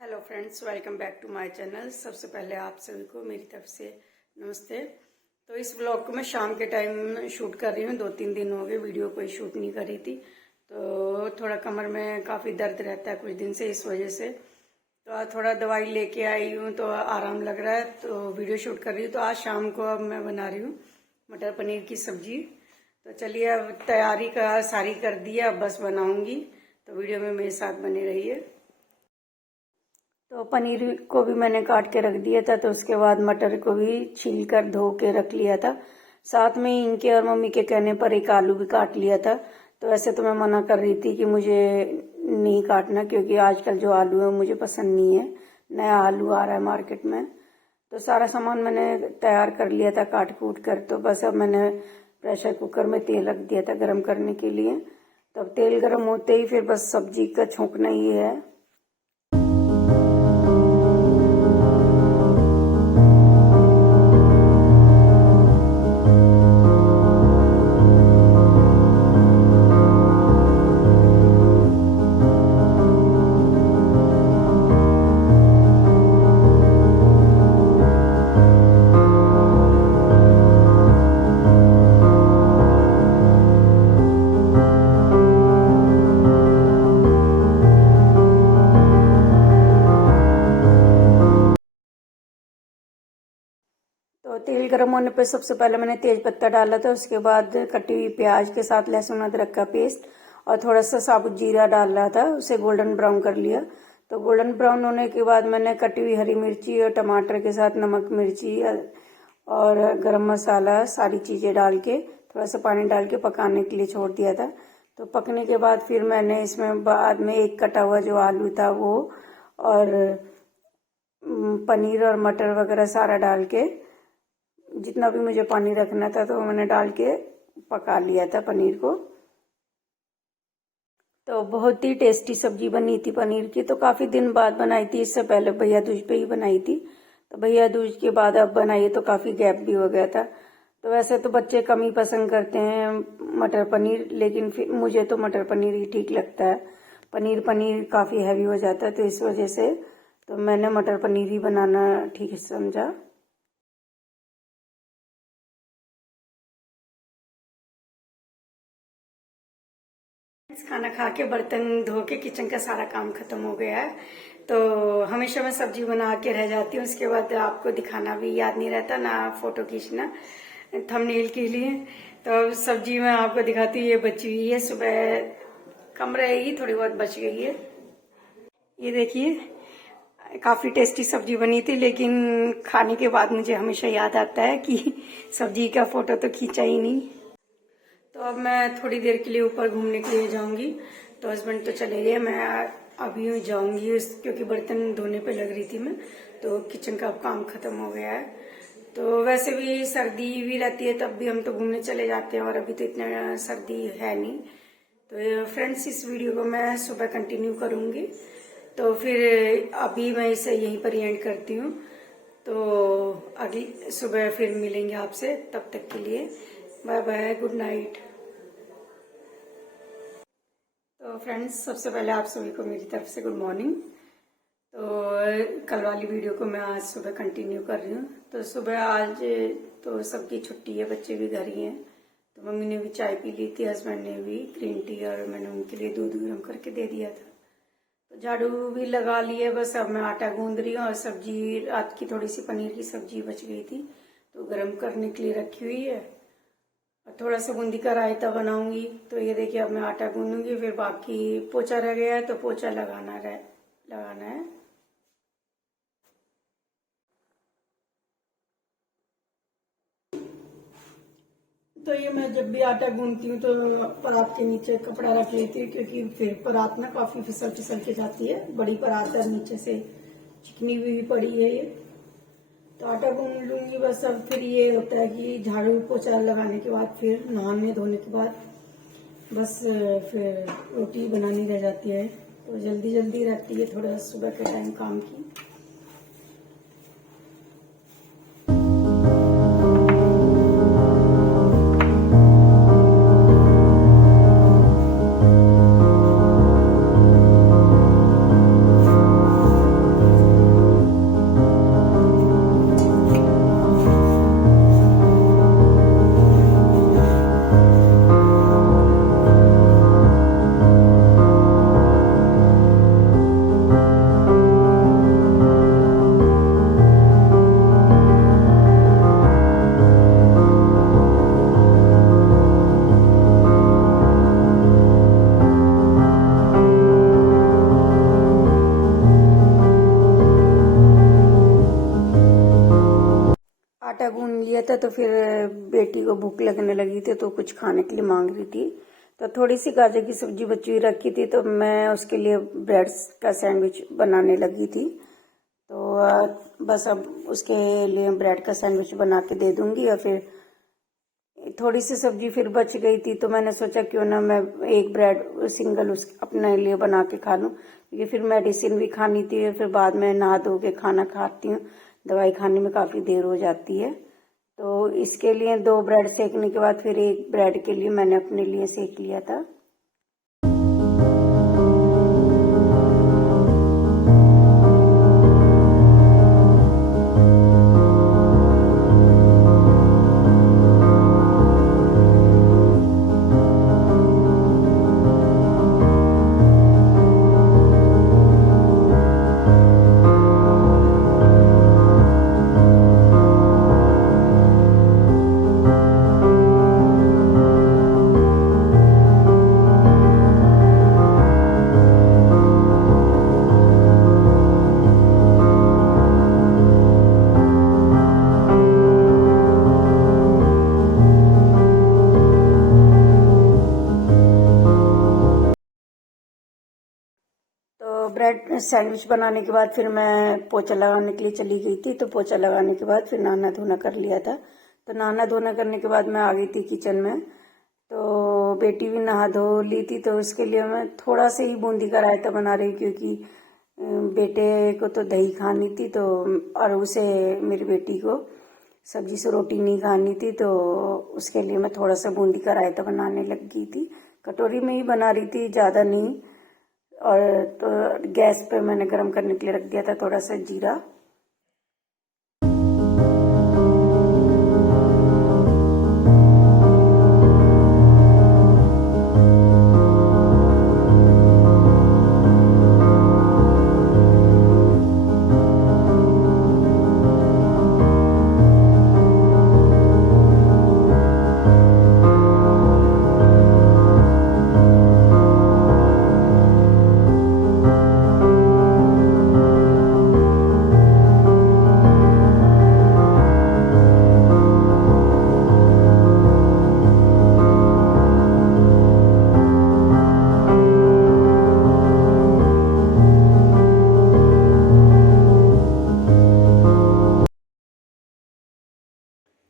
Hello friends, welcome back to my channel. सबसे पहले आप सभी को मेरी तरफ से नमस्ते। तो इस ब्लॉग को मैं शाम के टाइम शूट कर रही हूँ। 2-3 दिन हो गए वीडियो कोई शूट नहीं करी थी, तो थोड़ा कमर में काफ़ी दर्द रहता है कुछ दिन से, इस वजह से तो आज थोड़ा दवाई लेके आई हूँ तो आराम लग रहा है, तो वीडियो शूट कर रही हूँ। तो आज शाम को अब मैं बना रही हूँ मटर पनीर की सब्जी। तो चलिए, अब तैयारी का सारी कर दी है, अब बस बनाऊँगी, तो वीडियो में मेरे साथ बने रहिए। तो पनीर को भी मैंने काट के रख दिया था, तो उसके बाद मटर को भी छील कर धो के रख लिया था। साथ में इनके और मम्मी के कहने पर एक आलू भी काट लिया था। तो वैसे तो मैं मना कर रही थी कि मुझे नहीं काटना, क्योंकि आजकल जो आलू है मुझे पसंद नहीं है। नया आलू आ रहा है मार्केट में, तो सारा सामान मैंने तैयार कर लिया था काट कूट कर। तो बस अब मैंने प्रेशर कुकर में तेल रख दिया था गर्म करने के लिए। तो अब तेल गर्म होते ही फिर बस सब्जी का छोंकना ही है। तो तेल गर्म होने पे सबसे पहले मैंने तेज पत्ता डाला था, उसके बाद कटी हुई प्याज के साथ लहसुन अदरक का पेस्ट और थोड़ा सा साबुत जीरा डाल रहा था, उसे गोल्डन ब्राउन कर लिया। तो गोल्डन ब्राउन होने के बाद मैंने कटी हुई हरी मिर्ची और टमाटर के साथ नमक मिर्ची और गरम मसाला सारी चीज़ें डाल के थोड़ा सा पानी डाल के पकाने के लिए छोड़ दिया था। तो पकने के बाद फिर मैंने इसमें बाद में एक कटा हुआ जो आलू था वो और पनीर और मटर वगैरह सारा डाल के, जितना भी मुझे पानी रखना था तो मैंने डाल के पका लिया था पनीर को। तो बहुत ही टेस्टी सब्जी बनी थी पनीर की। तो काफ़ी दिन बाद बनाई थी, इससे पहले भैया दूज पे ही बनाई थी। तो भैया दूज के बाद अब बनाई तो काफ़ी गैप भी हो गया था। तो वैसे तो बच्चे कम ही पसंद करते हैं मटर पनीर, लेकिन फिर मुझे तो मटर पनीर ही ठीक लगता है। पनीर पनीर काफ़ी हैवी हो जाता है, तो इस वजह से तो मैंने मटर पनीर ही बनाना ठीक समझा। खाना खा के बर्तन धो के किचन का सारा काम खत्म हो गया है। तो हमेशा मैं सब्जी बना के रह जाती हूँ, उसके बाद आपको दिखाना भी याद नहीं रहता, ना फोटो खींचना थंबनेल के लिए। तो सब्जी मैं आपको दिखाती हूँ, ये बची हुई है, सुबह कम रहेगी, थोड़ी बहुत बच गई है। ये देखिए, काफी टेस्टी सब्जी बनी थी, लेकिन खाने के बाद मुझे हमेशा याद आता है कि सब्जी का फोटो तो खींचा ही नहीं। तो अब मैं थोड़ी देर के लिए ऊपर घूमने के लिए जाऊंगी। तो हस्बैंड तो चले गए, मैं अभी जाऊंगी क्योंकि बर्तन धोने पे लग रही थी मैं। तो किचन का काम खत्म हो गया है। तो वैसे भी सर्दी भी रहती है तब भी हम तो घूमने चले जाते हैं, और अभी तो इतना सर्दी है नहीं। तो फ्रेंड्स, इस वीडियो को मैं सुबह कंटिन्यू करूंगी, तो फिर अभी मैं इसे यहीं पर एंड करती हूँ। तो अगली सुबह फिर मिलेंगे आपसे, तब तक के लिए बाय बाय, गुड नाइट। तो फ्रेंड्स, सबसे पहले आप सभी को मेरी तरफ से गुड मॉर्निंग। तो कल वाली वीडियो को मैं आज सुबह कंटिन्यू कर रही हूँ। तो सुबह आज तो सबकी छुट्टी है, बच्चे भी घर ही हैं। तो मम्मी ने भी चाय पी ली थी, हस्बैंड ने भी ग्रीन टी, और मैंने उनके लिए दूध गर्म करके दे दिया था। तो झाड़ू भी लगा लिए, बस अब मैं आटा गूंद रही हूँ। और सब्जी, रात की थोड़ी सी पनीर की सब्जी बच गई थी तो गर्म करने के लिए रखी हुई है। और थोड़ा सा बूंदी का रायता बनाऊंगी। तो ये देखिए, अब मैं आटा गूंदूंगी, फिर बाकी पोछा रह गया है तो पोछा लगाना है। तो ये मैं जब भी आटा गूंदती हूँ तो परात के नीचे कपड़ा रख लेती हूँ, क्योंकि फिर परात ना काफी फिसल फिसल के जाती है। बड़ी परात है, नीचे से चिकनी भी पड़ी है ये। तो आटा गूंद लूंगी बस। अब फिर ये होता है कि झाड़ू पोछा लगाने के बाद, फिर नहाने धोने के बाद बस फिर रोटी बनानी रह जाती है। तो जल्दी जल्दी रहती है थोड़ा सुबह के टाइम काम की। लिया था, तो फिर बेटी को भूख लगने लगी थी तो कुछ खाने के लिए मांग रही थी। तो थोड़ी सी गाजर की सब्जी बची हुई रखी थी, तो मैं उसके लिए ब्रेड का सैंडविच बनाने लगी थी। तो बस अब उसके लिए ब्रेड का सैंडविच बना के दे दूंगी। और फिर थोड़ी सी सब्जी फिर बच गई थी, तो मैंने सोचा क्यों ना मैं एक ब्रेड सिंगल उस अपने लिए बना के खा लूँ, क्योंकि फिर मेडिसिन भी खानी थी। फिर बाद में नहा धो के खाना खाती हूँ, दवाई खाने में काफ़ी देर हो जाती है। तो इसके लिए 2 ब्रेड सेकने के बाद फिर एक ब्रेड के लिए मैंने अपने लिए सेक लिया था। तो ब्रेड सैंडविच बनाने के बाद फिर मैं पोछा लगाने के लिए चली गई थी। तो पोछा लगाने के बाद फिर नहाना धोना कर लिया था। तो नहाना धोना करने के बाद मैं आ गई थी किचन में। तो बेटी भी नहा धो ली थी, तो उसके लिए मैं थोड़ा सा ही बूंदी का रायता बना रही, क्योंकि बेटे को तो दही खानी थी, तो और उसे मेरी बेटी को सब्जी से रोटी नहीं खानी थी। तो उसके लिए मैं थोड़ा सा बूंदी का रायता बनाने लग गई थी। कटोरी में ही बना रही थी, ज़्यादा नहीं। और तो गैस पे मैंने गरम करने के लिए रख दिया था थोड़ा सा जीरा।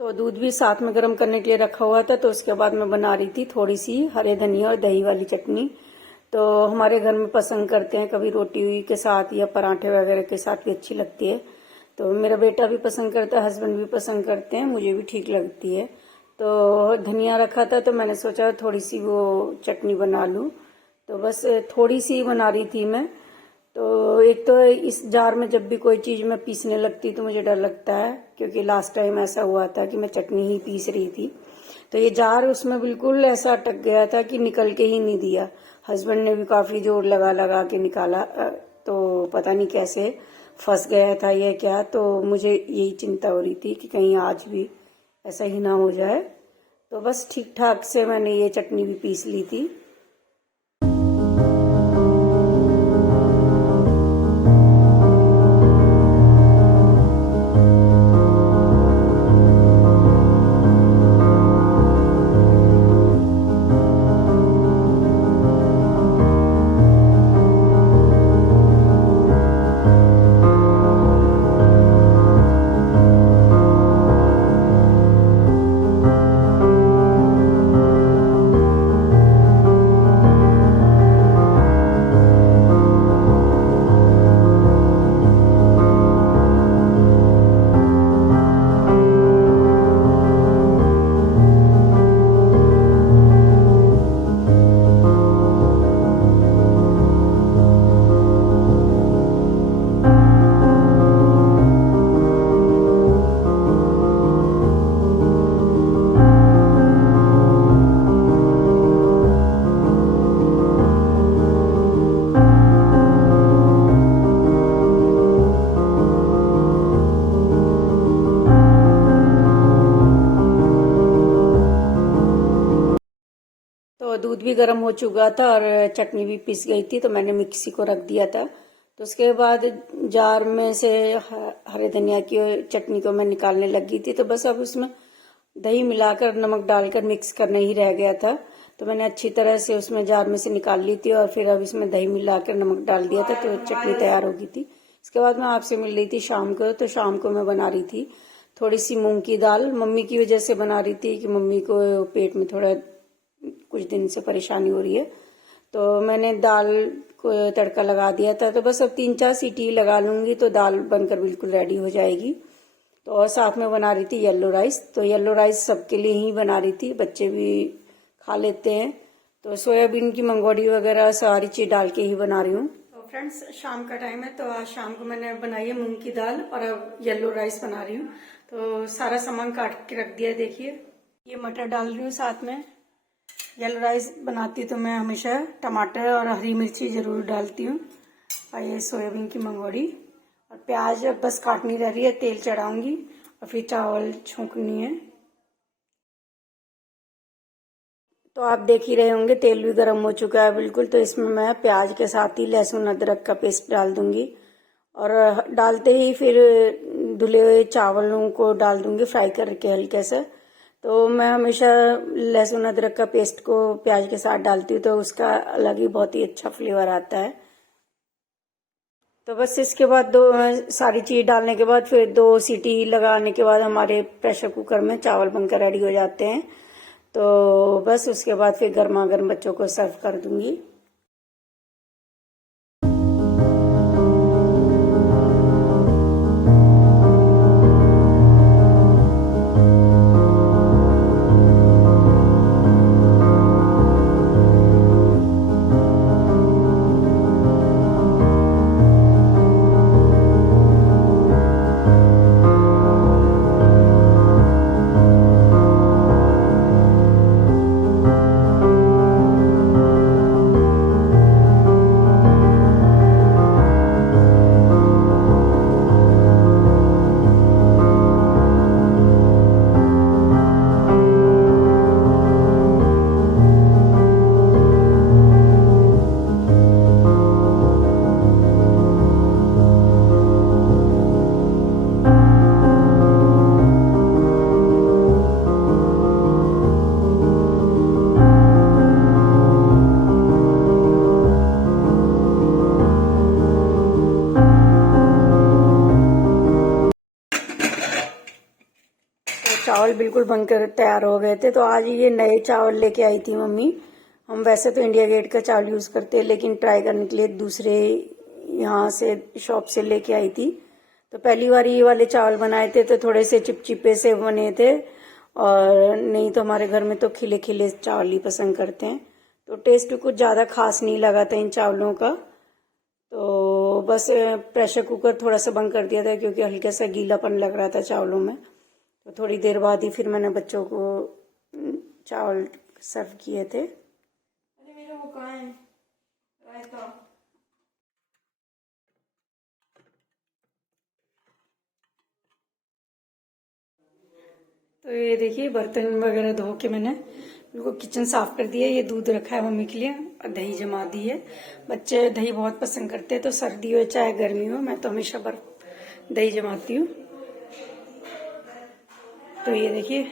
तो दूध भी साथ में गर्म करने के लिए रखा हुआ था। तो उसके बाद मैं बना रही थी थोड़ी सी हरे धनिया और दही वाली चटनी। तो हमारे घर में पसंद करते हैं, कभी रोटी के साथ या पराठे वगैरह के साथ भी अच्छी लगती है। तो मेरा बेटा भी पसंद करता है, हस्बैंड भी पसंद करते हैं, मुझे भी ठीक लगती है। तो धनिया रखा था, तो मैंने सोचा थोड़ी सी वो चटनी बना लूँ। तो बस थोड़ी सी बना रही थी मैं। तो एक तो इस जार में जब भी कोई चीज़ मैं पीसने लगती तो मुझे डर लगता है, क्योंकि लास्ट टाइम ऐसा हुआ था कि मैं चटनी ही पीस रही थी। तो ये जार उसमें बिल्कुल ऐसा अटक गया था कि निकल के ही नहीं दिया। हस्बैंड ने भी काफ़ी जोर लगा लगा के निकाला, तो पता नहीं कैसे फंस गया था ये क्या। तो मुझे यही चिंता हो रही थी कि कहीं आज भी ऐसा ही ना हो जाए। तो बस ठीक ठाक से मैंने ये चटनी भी पीस ली थी। तो दूध भी गर्म हो चुका था और चटनी भी पिस गई थी, तो मैंने मिक्सी को रख दिया था। तो उसके बाद जार में से हरे धनिया की चटनी को मैं निकालने लगी थी। तो बस अब उसमें दही मिलाकर नमक डालकर मिक्स करना ही रह गया था। तो मैंने अच्छी तरह से उसमें जार में से निकाल ली थी और फिर अब इसमें दही मिलाकर नमक डाल दिया था, तो चटनी तैयार हो गई थी। इसके बाद मैं आपसे मिल रही थी शाम को। तो शाम को मैं बना रही थी थोड़ी सी मूंग की दाल। मम्मी की वजह से बना रही थी कि मम्मी को पेट में थोड़ा कुछ दिन से परेशानी हो रही है। तो मैंने दाल को तड़का लगा दिया था। तो बस अब 3-4 सीटी लगा लूंगी तो दाल बनकर बिल्कुल रेडी हो जाएगी। तो और साथ में बना रही थी येलो राइस। तो येलो राइस सबके लिए ही बना रही थी, बच्चे भी खा लेते हैं। तो सोयाबीन की मंगोड़ी वगैरह सारी चीज डाल के ही बना रही हूँ। तो फ्रेंड्स शाम का टाइम है, तो आज शाम को मैंने बनाई है मूंग की दाल और अब येलो राइस बना रही हूँ। तो सारा सामान काट के रख दिया। देखिए ये मटर डाल रही हूँ साथ में। येलो राइस बनाती तो मैं हमेशा टमाटर और हरी मिर्ची जरूर डालती हूँ। और ये सोयाबीन की मंगोड़ी और प्याज बस काटनी रह रही है, तेल चढ़ाऊंगी और फिर चावल छौंकनी है। तो आप देख ही रहे होंगे तेल भी गर्म हो चुका है बिल्कुल। तो इसमें मैं प्याज के साथ ही लहसुन अदरक का पेस्ट डाल दूंगी और डालते ही फिर धुले हुए चावलों को डाल दूंगी फ्राई करके हल्के से। तो मैं हमेशा लहसुन अदरक का पेस्ट को प्याज के साथ डालती हूँ, तो उसका अलग ही बहुत ही अच्छा फ्लेवर आता है। तो बस इसके बाद सारी चीज डालने के बाद फिर 2 सीटी लगाने के बाद हमारे प्रेशर कुकर में चावल बनकर रेडी हो जाते हैं। तो बस उसके बाद फिर गर्मा गर्म बच्चों को सर्व कर दूंगी। चावल बिल्कुल बनकर तैयार हो गए थे। तो आज ये नए चावल लेके आई थी मम्मी। हम वैसे तो इंडिया गेट का चावल यूज करते हैं, लेकिन ट्राई करने के लिए दूसरे यहाँ से शॉप से लेके आई थी। तो पहली बार ये वाले चावल बनाए थे तो थोड़े से चिपचिपे से बने थे, और नहीं तो हमारे घर में तो खिले खिले चावल ही पसंद करते हैं। तो टेस्ट कुछ ज्यादा खास नहीं लगा था इन चावलों का। तो बस प्रेशर कुकर थोड़ा सा बंद कर दिया था क्योंकि हल्का सा गीलापन लग रहा था चावलों में। तो थोड़ी देर बाद ही फिर मैंने बच्चों को चावल सर्व किए थे। अरे मेरा वो कहाँ है रायता। तो ये देखिए बर्तन वगैरह धो के मैंने बिल्कुल किचन साफ कर दिया। ये दूध रखा है मम्मी के लिए और दही जमा दी है। बच्चे दही बहुत पसंद करते हैं, तो सर्दी हो चाहे गर्मी हो मैं तो हमेशा दही जमाती हूँ। तो ये देखिए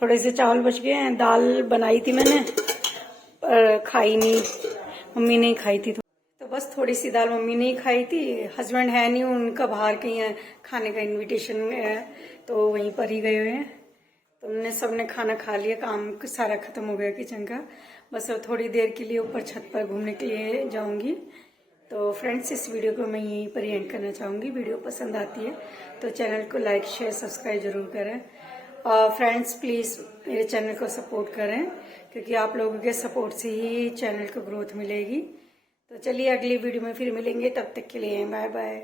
थोड़े से चावल बच गए हैं। दाल बनाई थी मैंने पर खाई नहीं, मम्मी नहीं खाई थी। तो बस थोड़ी सी दाल मम्मी ने ही खाई थी। हस्बैंड है नहीं, उनका बाहर कहीं खाने का इनविटेशन है तो वहीं पर ही गए हुए हैं। तो उन्होंने सबने खाना खा लिया, काम सारा खत्म हो गया किचन का। बस अब थोड़ी देर के लिए ऊपर छत पर घूमने के लिए जाऊंगी। तो फ्रेंड्स इस वीडियो को मैं यहीं पर एंड करना चाहूंगी। वीडियो पसंद आती है तो चैनल को लाइक शेयर सब्सक्राइब जरूर करें। और फ्रेंड्स प्लीज मेरे चैनल को सपोर्ट करें, क्योंकि आप लोगों के सपोर्ट से ही चैनल को ग्रोथ मिलेगी। तो चलिए अगली वीडियो में फिर मिलेंगे, तब तक के लिए बाय बाय।